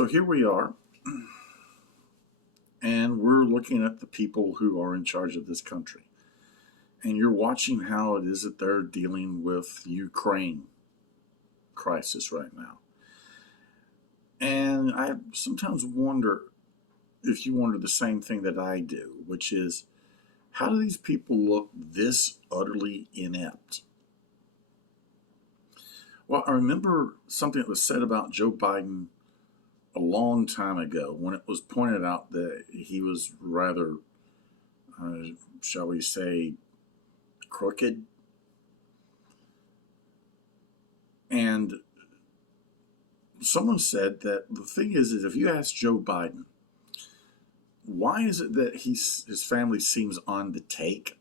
So here we are, and we're looking at the people who are in charge of this country. And you're watching how it is that they're dealing with Ukraine crisis right now. And I sometimes wonder if you wonder the same thing that I do, which is how do these people look this utterly inept? Well, I remember something that was said about Joe Biden a long time ago when it was pointed out that he was rather, uh, shall we say, crooked. And someone said that the thing is if you ask Joe Biden, why is it that his family seems on the take?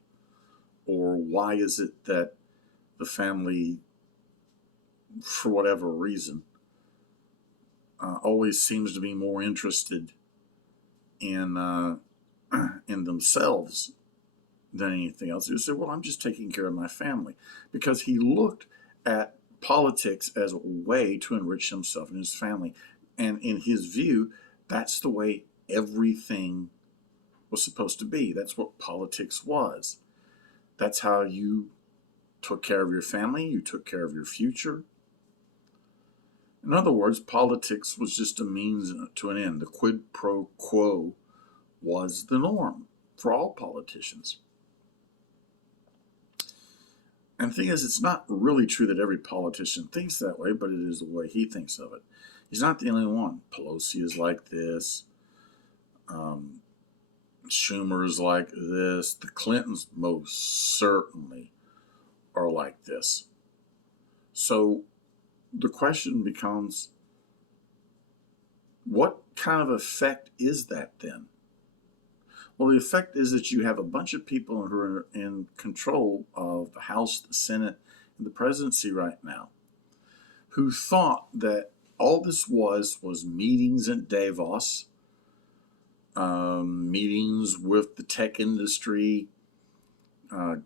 Or why is it that the family, for whatever reason, always seems to be more interested in in themselves than anything else? He said, "Well, I'm just taking care of my family," because he looked at politics as a way to enrich himself and his family, and in his view, that's the way everything was supposed to be. That's what politics was. That's how you took care of your family. You took care of your future. In other words, politics was just a means to an end. The quid pro quo was the norm for all politicians. And the thing is, it's not really true that every politician thinks that way, but it is the way he thinks of it. He's not the only one. Pelosi is like this. Um, Schumer is like this. The Clintons most certainly are like this. So the question becomes, what kind of effect is that then? Well, the effect is that you have a bunch of people who are in control of the House, the Senate, and the presidency right now, who thought that all this was meetings at Davos, meetings with the tech industry,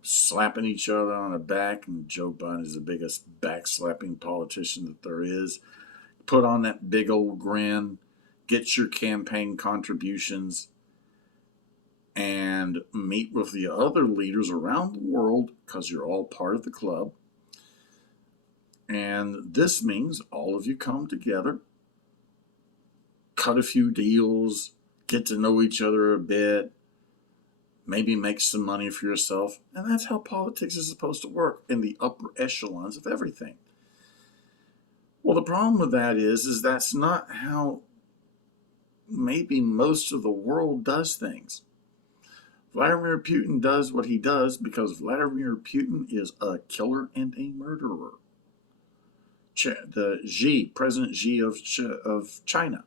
slapping each other on the back, and Joe Biden is the biggest backslapping politician that there is. Put on that big old grin, get your campaign contributions, and meet with the other leaders around the world because you're all part of the club. And this means all of you come together, cut a few deals, get to know each other a bit, maybe make some money for yourself. And that's how politics is supposed to work in the upper echelons of everything. Well, the problem with that is that's not how maybe most of the world does things. Vladimir Putin does what he does because Vladimir Putin is a killer and a murderer. President Xi of China.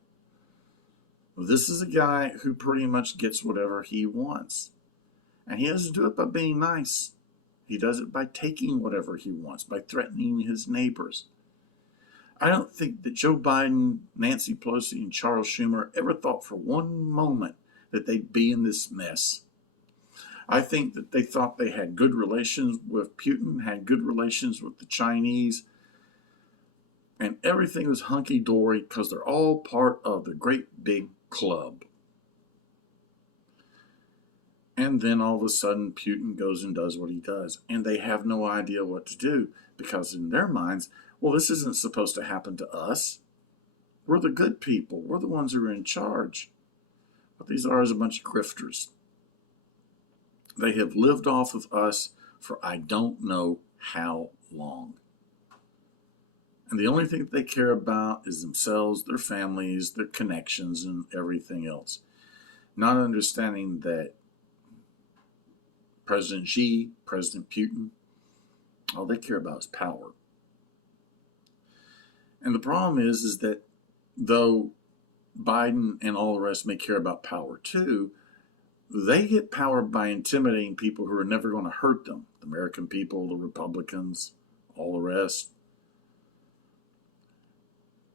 This is a guy who pretty much gets whatever he wants. And he doesn't do it by being nice. He does it by taking whatever he wants, by threatening his neighbors. I don't think that Joe Biden, Nancy Pelosi, and Charles Schumer ever thought for one moment that they'd be in this mess. I think that they thought they had good relations with Putin, had good relations with the Chinese, and everything was hunky-dory because they're all part of the great big club. And then all of a sudden, Putin goes and does what he does, and they have no idea what to do because in their minds, well, this isn't supposed to happen to us. We're the good people. We're the ones who are in charge. What these are is a bunch of grifters. They have lived off of us for I don't know how long. And the only thing that they care about is themselves, their families, their connections, and everything else. Not understanding that President Xi, President Putin, all they care about is power. And the problem is that though Biden and all the rest may care about power too, they get power by intimidating people who are never going to hurt them. The American people, the Republicans, all the rest.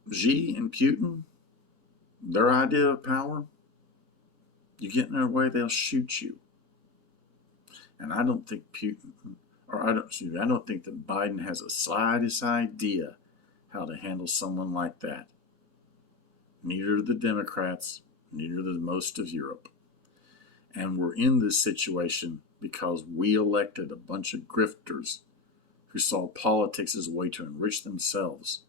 Xi and Putin, their idea of power, you get in their way, they'll shoot you. And I don't think I don't think that Biden has the slightest idea how to handle someone like that. neither do the Democrats, neither do most of Europe. And we're in this situation because we elected a bunch of grifters who saw politics as a way to enrich themselves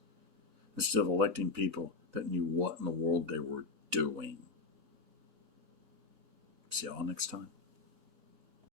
instead of electing people that knew what in the world they were doing. See y'all next time.